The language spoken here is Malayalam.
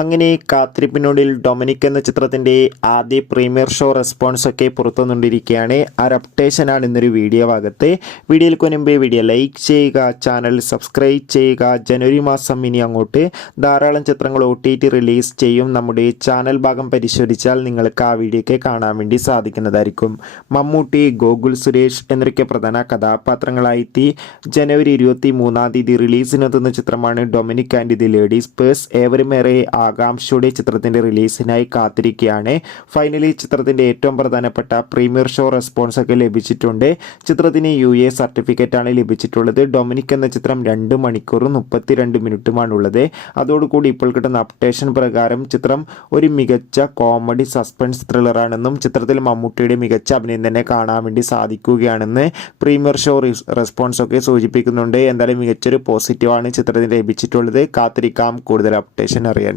അങ്ങനെ കാത്തിരിപ്പിനൊടുവിൽ ഡൊമിനിക് എന്ന ചിത്രത്തിൻ്റെ ആദ്യ പ്രീമിയർ ഷോ റെസ്പോൺസൊക്കെ പുറത്തുവന്നുകൊണ്ടിരിക്കുകയാണ്. ആ ഒരു അപ്ഡേഷനാണ് ഇന്നൊരു വീഡിയോ ഭാഗത്ത്. വീഡിയോയിൽ മുൻപ് വീഡിയോ ലൈക്ക് ചെയ്യുക, ചാനൽ സബ്സ്ക്രൈബ് ചെയ്യുക. ജനുവരി മാസം ഇനി അങ്ങോട്ട് ധാരാളം ചിത്രങ്ങൾ OTT റിലീസ് ചെയ്യും. നമ്മുടെ ചാനൽ ഭാഗം പരിശോധിച്ചാൽ നിങ്ങൾക്ക് ആ വീഡിയോയ്ക്ക് കാണാൻ വേണ്ടി സാധിക്കുന്നതായിരിക്കും. മമ്മൂട്ടി, ഗോകുൽ സുരേഷ് എന്നൊക്കെ പ്രധാന കഥാപാത്രങ്ങളായെത്തി ജനുവരി 23 റിലീസിനെത്തുന്ന ചിത്രമാണ് Dominic and the ladies purse. ഏവരുമേറെ ആകാംക്ഷയുടെ ചിത്രത്തിൻ്റെ റിലീസിനായി കാത്തിരിക്കുകയാണ്. ഫൈനലി ചിത്രത്തിൻ്റെ ഏറ്റവും പ്രധാനപ്പെട്ട പ്രീമിയർ ഷോ റെസ്പോൺസ് ഒക്കെ ലഭിച്ചിട്ടുണ്ട്. ചിത്രത്തിന് UA സർട്ടിഫിക്കറ്റാണ് ലഭിച്ചിട്ടുള്ളത്. ഡൊമിനിക് എന്ന ചിത്രം 2 മണിക്കൂറും 32 മിനിറ്റുമാണുള്ളത്. അതോടുകൂടി ഇപ്പോൾ കിട്ടുന്ന അപ്ഡേഷൻ പ്രകാരം ചിത്രം ഒരു മികച്ച കോമഡി സസ്പെൻസ് ത്രില്ലറാണെന്നും ചിത്രത്തിൽ മമ്മൂട്ടിയുടെ മികച്ച അഭിനയം തന്നെ കാണാൻ വേണ്ടി സാധിക്കുകയാണെന്ന് പ്രീമിയർ ഷോ റെസ്പോൺസ് ഒക്കെ സൂചിപ്പിക്കുന്നുണ്ട്. എന്തായാലും മികച്ചൊരു പോസിറ്റീവാണ് ചിത്രത്തിന് ലഭിച്ചിട്ടുള്ളത്. കാത്തിരിക്കാം കൂടുതൽ അപ്ഡേഷൻ അറിയാൻ.